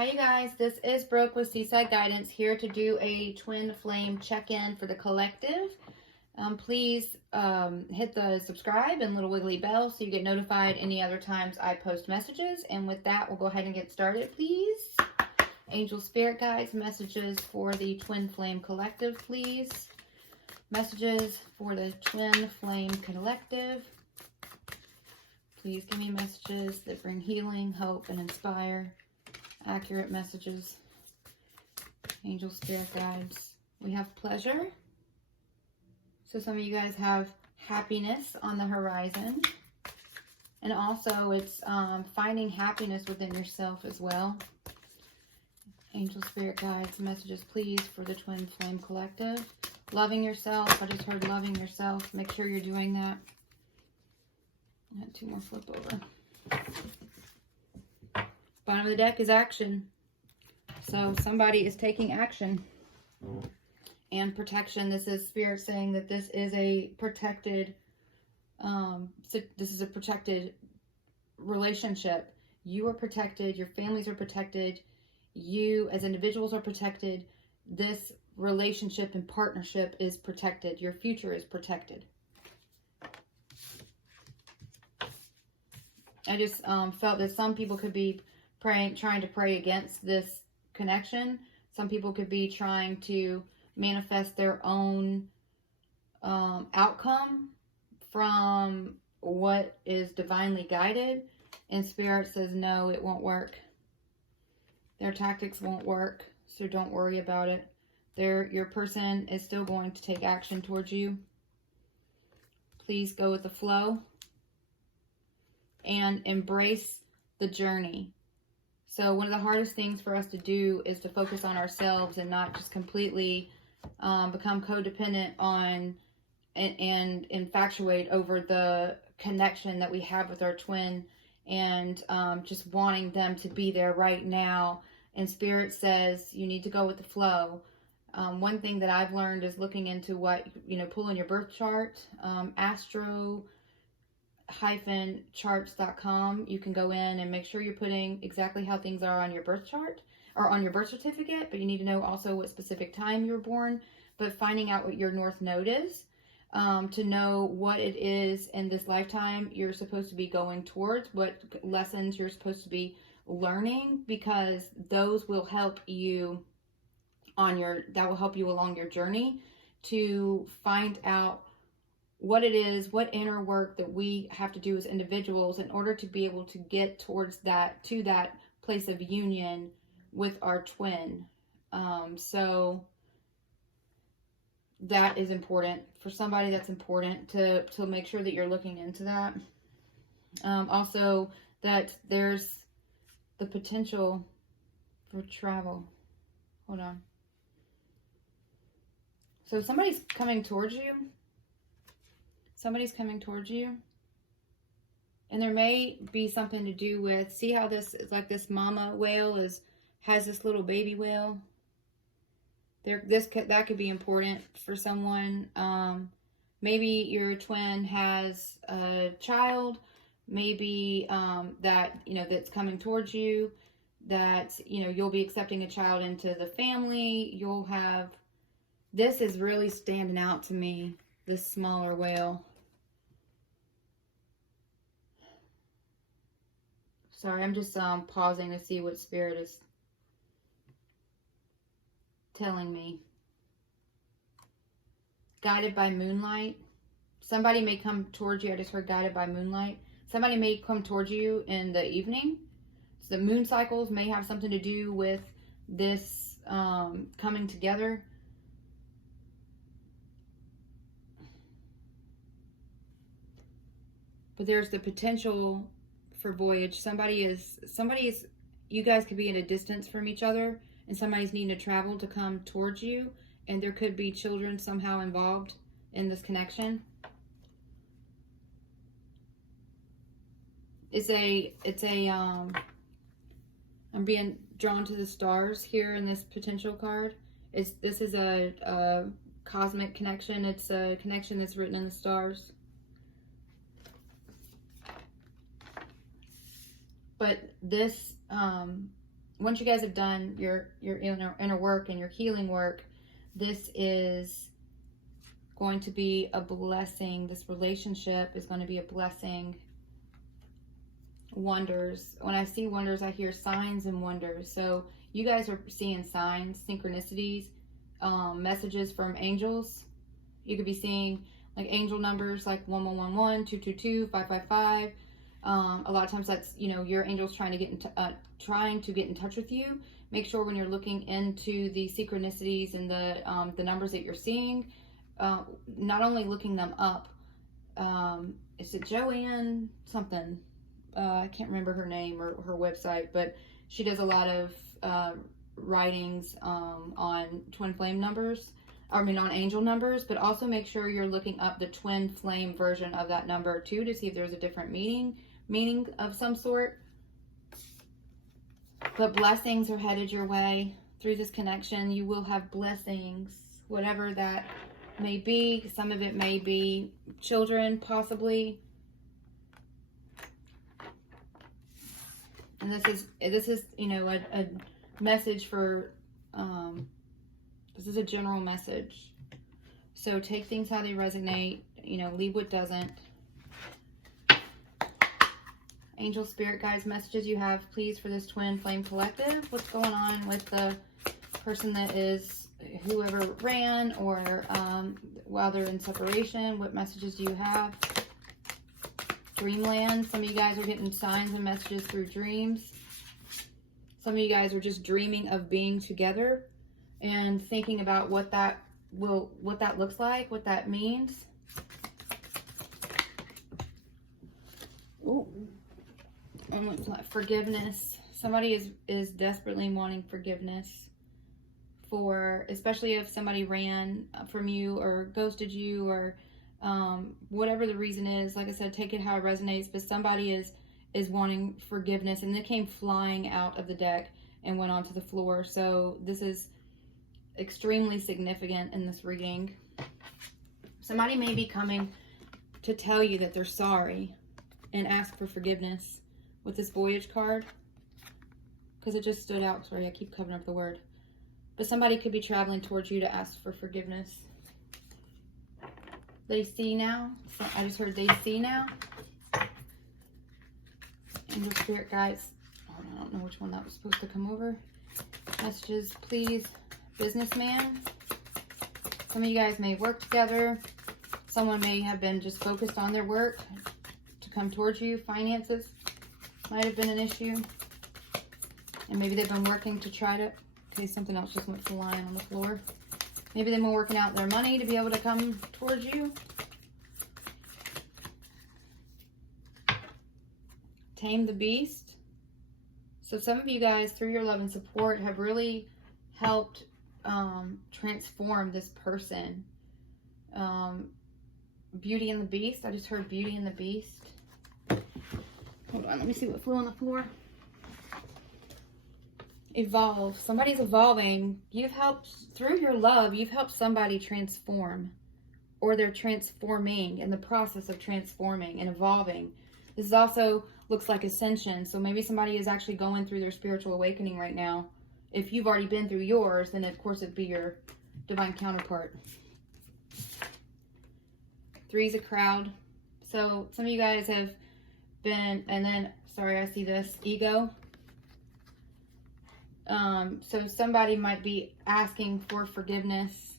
Hi you guys, this is Brooke with Seaside Guidance here to do a twin flame check-in for the collective. Please hit the subscribe and little wiggly bell so you get notified any other times I post messages. And with that, we'll go ahead and get started, please. Angel Spirit Guides, messages for the twin flame collective, please. Messages for the twin flame collective. Please give me messages that bring healing, hope, and inspire. Accurate messages. Angel Spirit Guides. We have pleasure. So some of you guys have happiness on the horizon. And also it's finding happiness within yourself as well. Angel Spirit Guides, messages please for the twin flame collective. Loving yourself. I just heard loving yourself. Make sure you're doing that. I had two more flip over. Bottom of the deck is action. So somebody is taking action. And protection. This is Spirit saying that this is a protected, relationship. You are protected. Your families are protected. You as individuals are protected. This relationship and partnership is protected. Your future is protected. I just felt that some people could be trying to pray against this connection. Some people could be trying to manifest their own outcome from what is divinely guided. And Spirit says, no, it won't work. Their tactics won't work. So don't worry about it. Your person is still going to take action towards you. Please go with the flow and embrace the journey. So one of the hardest things for us to do is to focus on ourselves and not just completely become codependent on and infatuate over the connection that we have with our twin and just wanting them to be there right now. And Spirit says you need to go with the flow. One thing that I've learned is looking into what, pull in your birth chart, astro-charts.com. You can go in and make sure you're putting exactly how things are on your birth chart or on your birth certificate, but you need to know also what specific time you were born, but finding out what your North Node is to know what it is in this lifetime you're supposed to be going towards, what lessons you're supposed to be learning, because those will help you that will help you along your journey to find out what it is, what inner work that we have to do as individuals in order to be able to get towards that, to that place of union with our twin. So that is important for somebody. That's important to make sure that you're looking into that. Also that there's the potential for travel. Hold on. So somebody's coming towards you. Somebody's coming towards you. And there may be something to do with, see how this is like this mama whale has this little baby whale. That could be important for someone. Maybe your twin has a child, maybe that's coming towards you, that you'll be accepting a child into the family. You'll have, this is really standing out to me, this smaller whale. Sorry, I'm just pausing to see what Spirit is telling me. Guided by moonlight. Somebody may come towards you. I just heard guided by moonlight. Somebody may come towards you in the evening. So the moon cycles may have something to do with this coming together. But there's the potential for voyage. You guys could be at a distance from each other and somebody's needing to travel to come towards you, and there could be children somehow involved in this connection. I'm being drawn to the stars here in this potential card. This is a cosmic connection. It's a connection that's written in the stars. But this once you guys have done your inner work and your healing work, this is going to be a blessing. This relationship is going to be a blessing. Wonders. When I see wonders, I hear signs and wonders. So you guys are seeing signs, synchronicities, messages from angels. You could be seeing like angel numbers like 1111, 222, 555. A lot of times that's, you know, your angels trying to get in touch with you. Make sure when you're looking into the synchronicities and the numbers that you're seeing, not only looking them up. Is it Joanne something? I can't remember her name or her website, but she does a lot of writings on twin flame numbers. I mean, on angel numbers, but also make sure you're looking up the twin flame version of that number too, to see if there's a different meaning of some sort. But blessings are headed your way through this connection. You will have blessings, whatever that may be. Some of it may be children, possibly. And this is you know, a message for, this is a general message. So take things how they resonate, you know, leave what doesn't. Angel, spirit guides, messages you have, please, for this twin flame collective. What's going on with the person that is, whoever ran, or while they're in separation? What messages do you have? Dreamland. Some of you guys are getting signs and messages through dreams. Some of you guys are just dreaming of being together and thinking about what that looks like, what that means. Ooh. Forgiveness. Somebody is desperately wanting forgiveness for, especially if somebody ran from you or ghosted you, or whatever the reason is. Like I said, take it how it resonates, but somebody is wanting forgiveness, and they came flying out of the deck and went onto the floor. So this is extremely significant in this reading. Somebody may be coming to tell you that they're sorry and ask for forgiveness with this Voyage card, because it just stood out. Sorry, I keep covering up the word. But somebody could be traveling towards you to ask for forgiveness. They see now. So I just heard they see now. Angel, spirit guides. Oh, I don't know which one that was supposed to come over. Messages, please. Businessman. Some of you guys may work together. Someone may have been just focused on their work to come towards you. Finances might have been an issue. And maybe they've been working to try to... Okay, something else just went flying on the floor. Maybe they've been working out their money to be able to come towards you. Tame the beast. So some of you guys, through your love and support, have really helped transform this person. Beauty and the Beast. I just heard Beauty and the Beast. Hold on, let me see what flew on the floor. Evolve. Somebody's evolving. You've helped, through your love, you've helped somebody transform, or they're transforming, in the process of transforming and evolving. This is also looks like ascension. So maybe somebody is actually going through their spiritual awakening right now. If you've already been through yours, then of course it'd be your divine counterpart. 3 is a crowd. So some of you guys have been, and then, sorry, I see this, ego. So somebody might be asking for forgiveness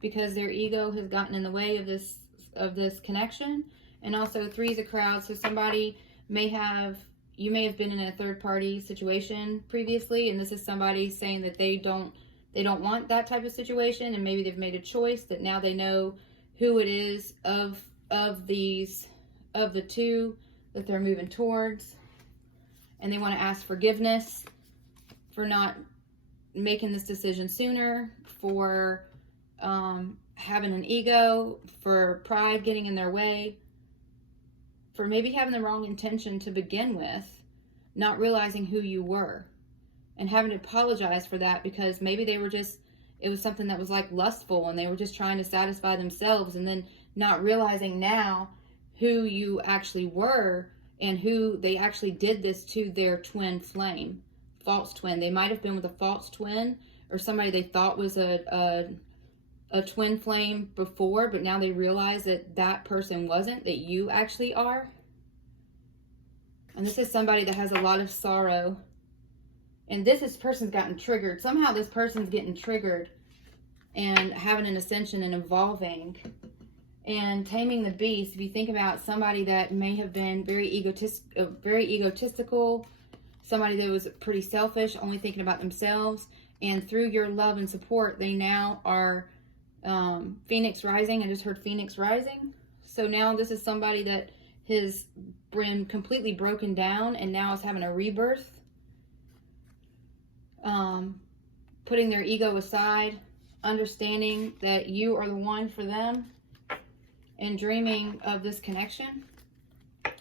because their ego has gotten in the way of this connection. And also 3 is a crowd. So somebody may have, you may have been in a third party situation previously, and this is somebody saying that they don't want that type of situation, and maybe they've made a choice that now they know who it is of the two that they're moving towards, and they want to ask forgiveness for not making this decision sooner, for having an ego, for pride getting in their way, for maybe having the wrong intention to begin with, not realizing who you were, and having to apologize for that because maybe they were just, it was something that was like lustful and they were just trying to satisfy themselves, and then not realizing now who you actually were and who they actually did this to their twin flame false twin. They might have been with a false twin or somebody they thought was a twin flame before, but now they realize that that person wasn't, that you actually are. And this is somebody that has a lot of sorrow. And this person's gotten triggered. Somehow this person's getting triggered and having an ascension and evolving and taming the beast. If you think about somebody that may have been very egotistical, somebody that was pretty selfish, only thinking about themselves, and through your love and support, they now are Phoenix rising. I just heard Phoenix rising. So now this is somebody that has been completely broken down and now is having a rebirth. Putting their ego aside, understanding that you are the one for them, and dreaming of this connection,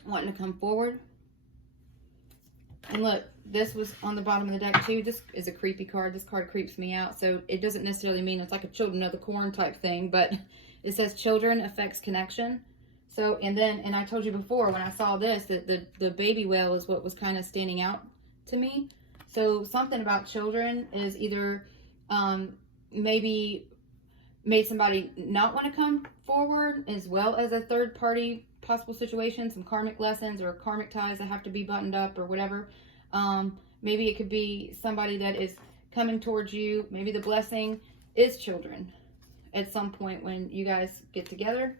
wanting to come forward. And look, this was on the bottom of the deck too. This is a creepy card. This card creeps me out. So it doesn't necessarily mean it's like a children of the corn type thing, but it says children affects connection. So, and I told you before when I saw this, that the baby whale is what was kind of standing out to me. So something about children is either maybe made somebody not want to come forward, as well as a third party possible situation, some karmic lessons or karmic ties that have to be buttoned up or whatever. Maybe it could be somebody that is coming towards you. Maybe the blessing is children at some point when you guys get together.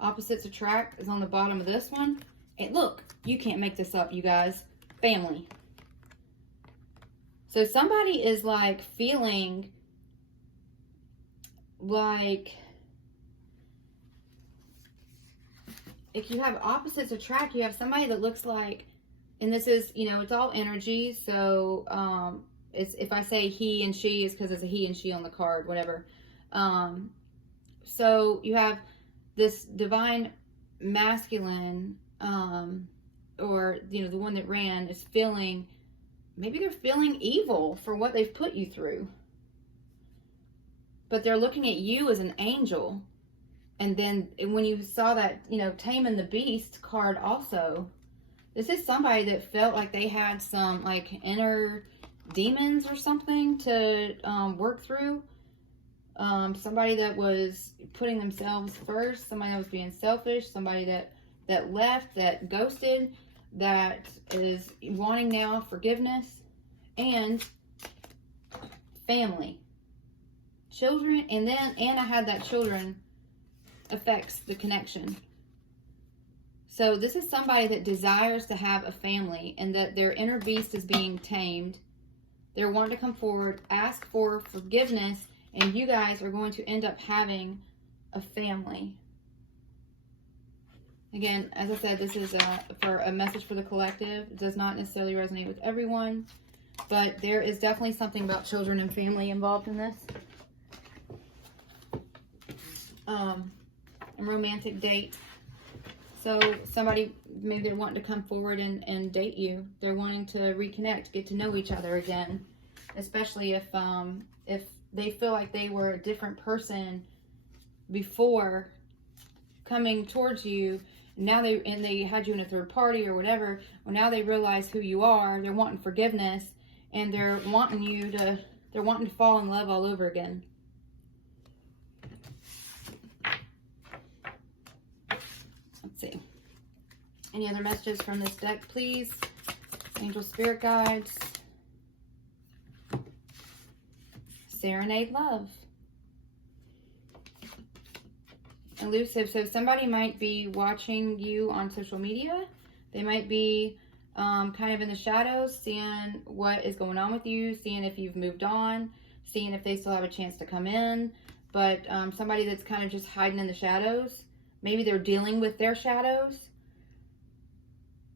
Opposites attract is on the bottom of this one. And look, you can't make this up, you guys. Family. So somebody is like feeling like if you have opposites attract, you have somebody that looks like, and this is, you know, it's all energy. So it's, if I say he and she, is because it's a he and she on the card, whatever. So you have this divine masculine, or, you know, the one that ran is feeling, maybe they're feeling evil for what they've put you through. But they're looking at you as an angel. And then when you saw that, you know, taming the beast card also, this is somebody that felt like they had some like inner demons or something to work through. Somebody that was putting themselves first, somebody that was being selfish, somebody that left, that ghosted, that is wanting now forgiveness, and family, children, and I had that children affects the connection. So this is somebody that desires to have a family and that their inner beast is being tamed. They're wanting to come forward, ask for forgiveness, and you guys are going to end up having a family. Again, as I said, this is for a message for the collective. It does not necessarily resonate with everyone, but there is definitely something about children and family involved in this. A romantic date. So somebody, maybe they're wanting to come forward and date you. They're wanting to reconnect, get to know each other again, especially if they feel like they were a different person before coming towards you. Now they had you in a third party or whatever. Well, now they realize who you are. They're wanting forgiveness, and they're wanting to fall in love all over again. Let's see. Any other messages from this deck, please? Angel Spirit Guides. Serenade Love. Elusive. So somebody might be watching you on social media. They might be kind of in the shadows, seeing what is going on with you, seeing if you've moved on, seeing if they still have a chance to come in. But somebody that's kind of just hiding in the shadows. Maybe they're dealing with their shadows,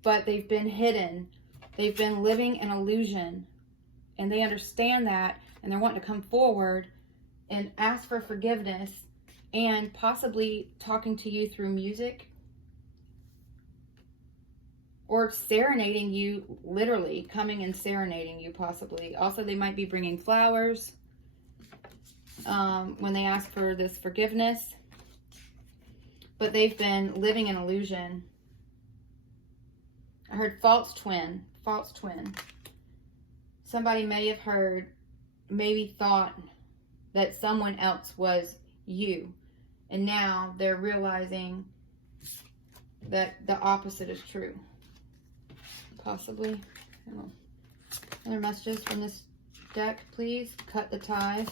but they've been hidden. They've been living an illusion, and they understand that, and they're wanting to come forward and ask for forgiveness, and possibly talking to you through music, or serenading you, literally coming and serenading you possibly. Also, they might be bringing flowers when they ask for this forgiveness. But they've been living an illusion. I heard false twin. False twin. Somebody may have heard, maybe thought that someone else was you. And now they're realizing that the opposite is true. Possibly. Other messages from this deck, please. Cut the ties.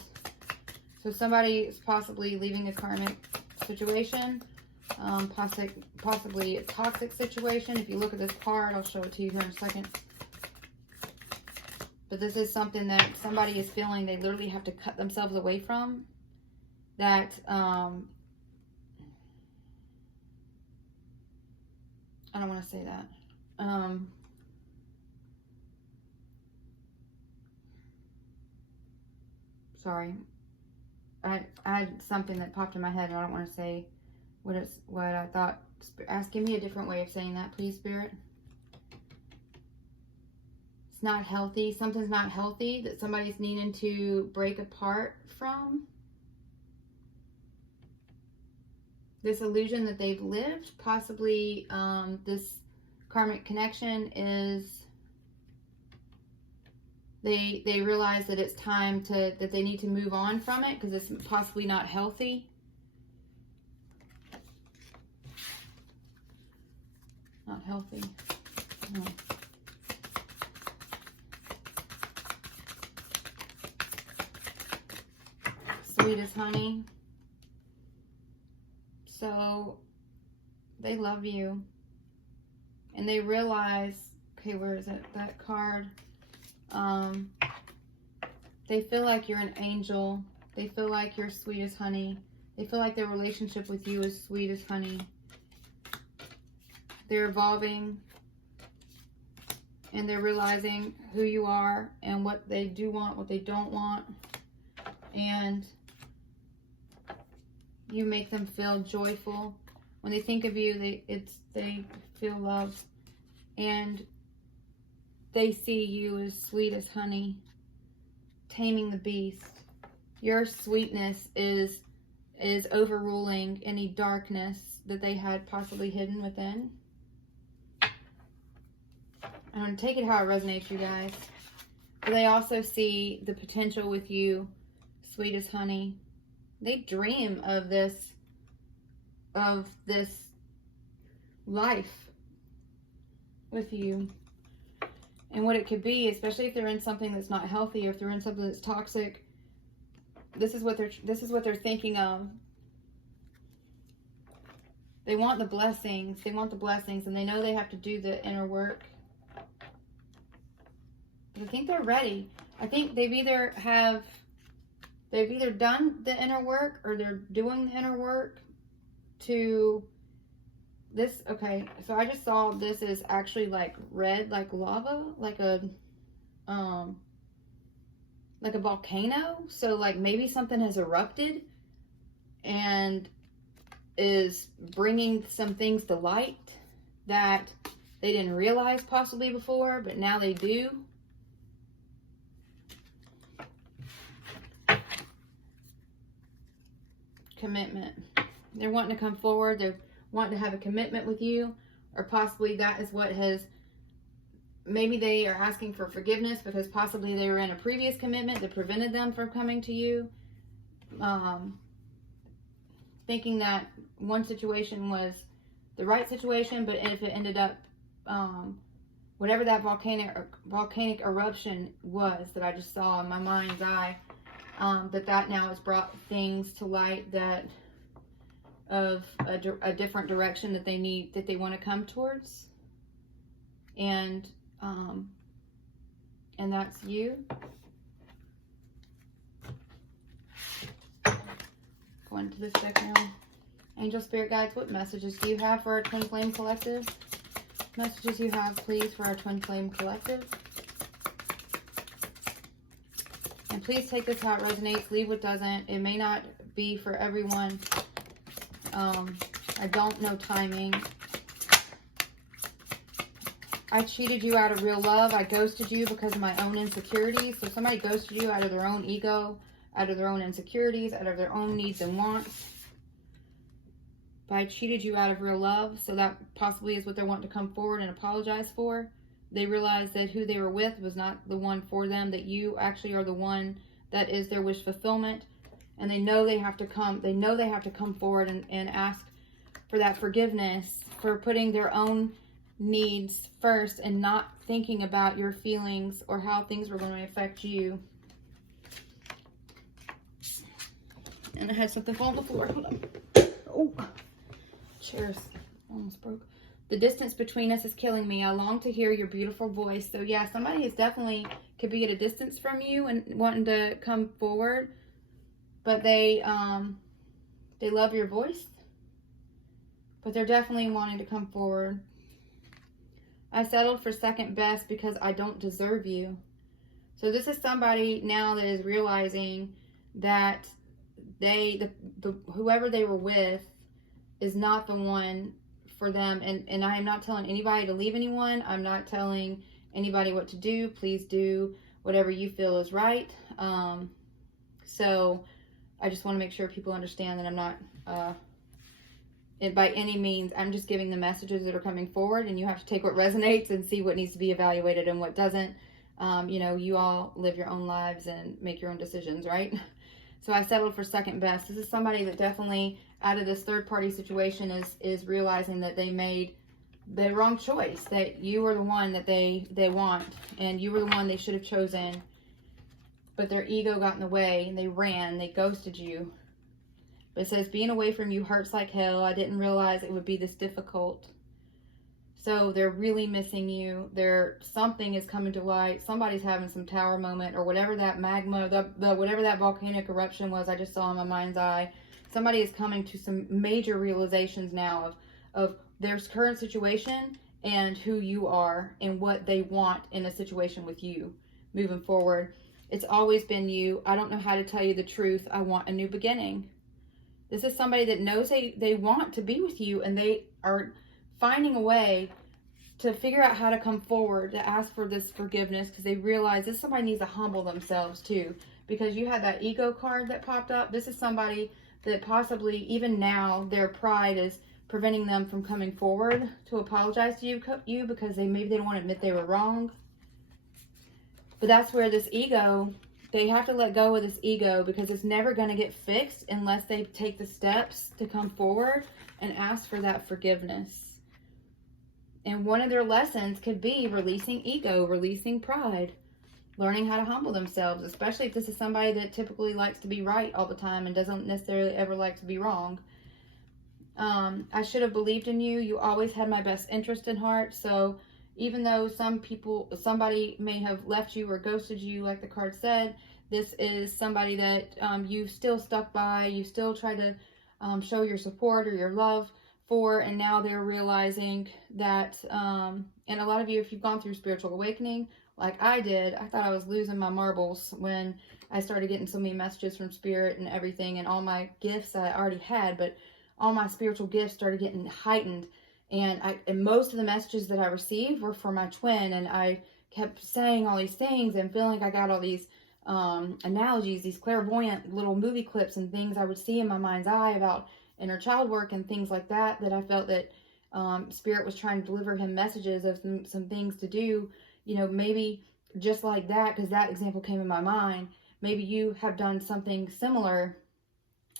So somebody is possibly leaving a karmic situation. Possibly a toxic situation. If you look at this card, I'll show it to you here in a second. But this is something that somebody is feeling they literally have to cut themselves away from. That, I don't want to say that. Sorry. I had something that popped in my head and I don't want to say what I thought. Give me a different way of saying that, please, Spirit. It's not healthy. Something's not healthy that somebody's needing to break apart from. This illusion that they've lived, possibly this karmic connection is they realize that it's time that they need to move on from it because it's possibly not healthy. Not healthy. No. Sweet as honey. So they love you and they realize, okay, where is it? That card. They feel like you're an angel. They feel like you're sweet as honey. They feel like their relationship with you is sweet as honey. They're evolving and they're realizing who you are and what they do want, what they don't want. And you make them feel joyful. When they think of you, they feel loved. And they see you as sweet as honey, taming the beast. Your sweetness is overruling any darkness that they had possibly hidden within. I'm going to take it how it resonates, you guys. But they also see the potential with you, sweet as honey. They dream of this life with you. And what it could be, especially if they're in something that's not healthy, or if they're in something that's toxic, this is what they're thinking of. They want the blessings. They want the blessings, and they know they have to do the inner work. I think they're ready. I think they've either done the inner work or they're doing the inner work to this. Okay, so I just saw this is actually like red, like lava, like a volcano. So like maybe something has erupted and is bringing some things to light that they didn't realize possibly before, but now they do. Commitment. They're wanting to come forward. They're wanting to have a commitment with you, or possibly that is what has, maybe they are asking for forgiveness because possibly they were in a previous commitment that prevented them from coming to you. Thinking that one situation was the right situation, but if it ended up, whatever that volcanic eruption was that I just saw in my mind's eye, that now has brought things to light that of a different direction that they want to come towards, and that's you. Going to this deck now. Angel, Spirit Guides, what messages do you have for our Twin Flame Collective? Messages you have, please, for our Twin Flame Collective. And please take this how it resonates. Leave what doesn't. It may not be for everyone. I don't know timing. I cheated you out of real love. I ghosted you because of my own insecurities. So somebody ghosted you out of their own ego, out of their own insecurities, out of their own needs and wants. I cheated you out of real love. So that possibly is what they're wanting to come forward and apologize for. They realize that who they were with was not the one for them, that you actually are the one that is their wish fulfillment. And they know they have to come forward and ask for that forgiveness for putting their own needs first and not thinking about your feelings or how things were going to affect you. And I had something fall on the floor. Hold on. Oh, chairs almost broke. The distance between us is killing me. I long to hear your beautiful voice. So yeah, somebody is definitely could be at a distance from you and wanting to come forward, but they love your voice, but they're definitely wanting to come forward. I settled for second best because I don't deserve you. So this is somebody now that is realizing that whoever they were with is not the one for them. And I am not telling anybody to leave anyone. I'm not telling anybody what to do. Please do whatever you feel is right. So I just want to make sure people understand that I'm not, by any means, I'm just giving the messages that are coming forward, and you have to take what resonates and see what needs to be evaluated and what doesn't. You know, you all live your own lives and make your own decisions, right? So I settled for second best. This is somebody that definitely, out of this third party situation, is realizing that they made the wrong choice, that you were the one that they want, and you were the one they should have chosen, but their ego got in the way and they ran, they ghosted you. But it says, being away from you hurts like hell. I didn't realize it would be this difficult. So they're really missing you. Something is coming to light. Somebody's having some tower moment, or whatever that magma, whatever that volcanic eruption was I just saw in my mind's eye. Somebody is coming to some major realizations now of their current situation and who you are and what they want in a situation with you moving forward. It's always been you. I don't know how to tell you the truth. I want a new beginning. This is somebody that knows they want to be with you, and they are finding a way to figure out how to come forward to ask for this forgiveness, because they realize this somebody needs to humble themselves too, because you had that ego card that popped up. This is somebody that possibly even now their pride is preventing them from coming forward to apologize to you because maybe they don't want to admit they were wrong. But that's where this ego, they have to let go of this ego, because it's never going to get fixed unless they take the steps to come forward and ask for that forgiveness. And one of their lessons could be releasing ego, releasing pride, learning how to humble themselves, especially if this is somebody that typically likes to be right all the time and doesn't necessarily ever like to be wrong. I should have believed in you. You always had my best interest in heart. So even though somebody may have left you or ghosted you, like the card said, this is somebody that you still stuck by, you still try to show your support or your love for, and now they're realizing that, and a lot of you, if you've gone through spiritual awakening, like I did, I thought I was losing my marbles when I started getting so many messages from Spirit and everything, and all my gifts I already had, but all my spiritual gifts started getting heightened. And most of the messages that I received were for my twin, and I kept saying all these things and feeling like I got all these analogies, these clairvoyant little movie clips and things I would see in my mind's eye about inner child work and things like that, that I felt that Spirit was trying to deliver him messages of some things to do, you know, maybe just like that, because that example came in my mind. Maybe you have done something similar,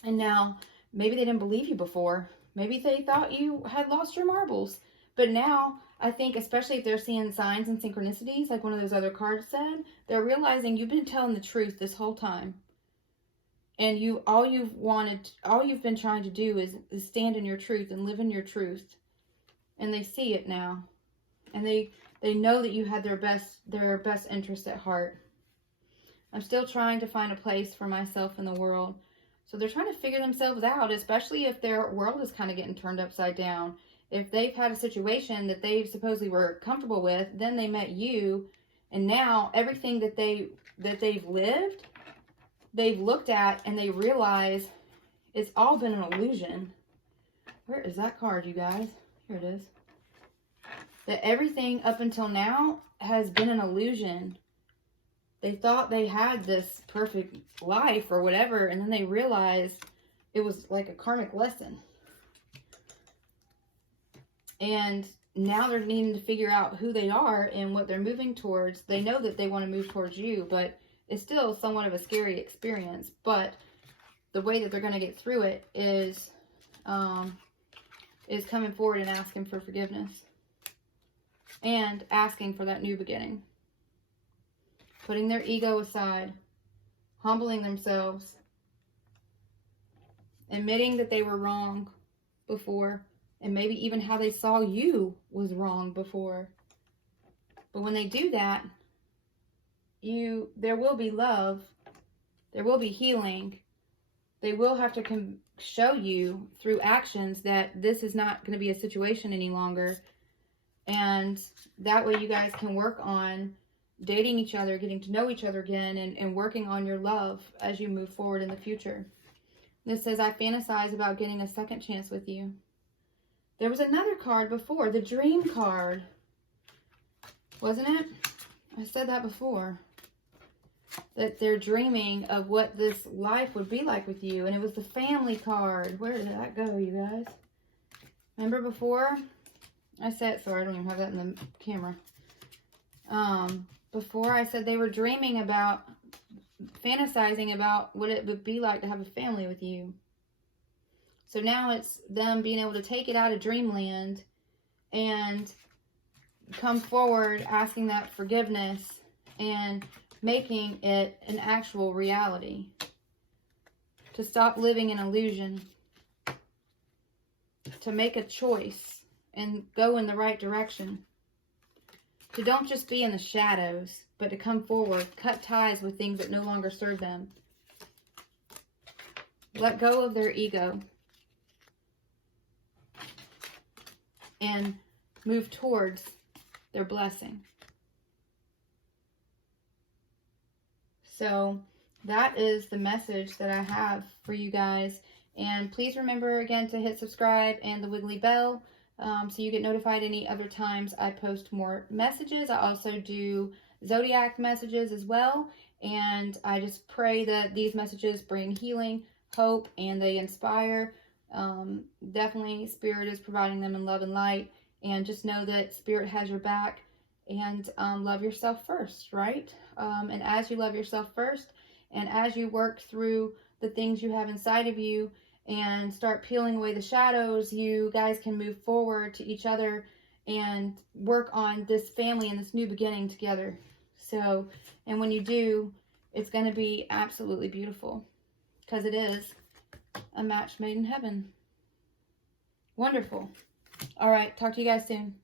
and now maybe they didn't believe you before. Maybe they thought you had lost your marbles. But now, I think, especially if they're seeing signs and synchronicities, like one of those other cards said, they're realizing you've been telling the truth this whole time. And all you've been trying to do is stand in your truth and live in your truth. And they see it now. And they know that you had their best interest at heart. I'm still trying to find a place for myself in the world. So they're trying to figure themselves out, especially if their world is kind of getting turned upside down. If they've had a situation that they supposedly were comfortable with, then they met you, and now everything that they've lived, they've looked at, and they realize it's all been an illusion. Where is that card, you guys? Here it is. That everything up until now has been an illusion. They thought they had this perfect life or whatever, and then they realized it was like a karmic lesson. And now they're needing to figure out who they are and what they're moving towards. They know that they want to move towards you, but it's still somewhat of a scary experience. But the way that they're going to get through it is coming forward and asking for forgiveness and asking for that new beginning. Putting their ego aside, humbling themselves, admitting that they were wrong before, and maybe even how they saw you was wrong before. But when they do that, there will be love, there will be healing. They will have to show you through actions that this is not going to be a situation any longer. And that way you guys can work on dating each other, getting to know each other again, and working on your love as you move forward in the future. This says, I fantasize about getting a second chance with you. There was another card before, the dream card. Wasn't it? I said that before. That they're dreaming of what this life would be like with you. And it was the family card. Where did that go, you guys? Remember before? I said, sorry, I don't even have that in the camera. Before I said they were dreaming about, fantasizing about what it would be like to have a family with you. So now it's them being able to take it out of dreamland and come forward asking that forgiveness and making it an actual reality. To stop living in illusion. To make a choice and go in the right direction. To don't just be in the shadows, but to come forward, cut ties with things that no longer serve them. Let go of their ego. And move towards their blessing. So that is the message that I have for you guys. And please remember again to hit subscribe and the wiggly bell. So you get notified any other times I post more messages. I also do zodiac messages as well. And I just pray that these messages bring healing, hope, and they inspire. Definitely Spirit is providing them in love and light. And just know that Spirit has your back. And love yourself first, right? And as you love yourself first, and as you work through the things you have inside of you, and start peeling away the shadows, you guys can move forward to each other and work on this family and this new beginning together. So, and when you do, it's going to be absolutely beautiful, because it is a match made in heaven. Wonderful. All right, talk to you guys soon.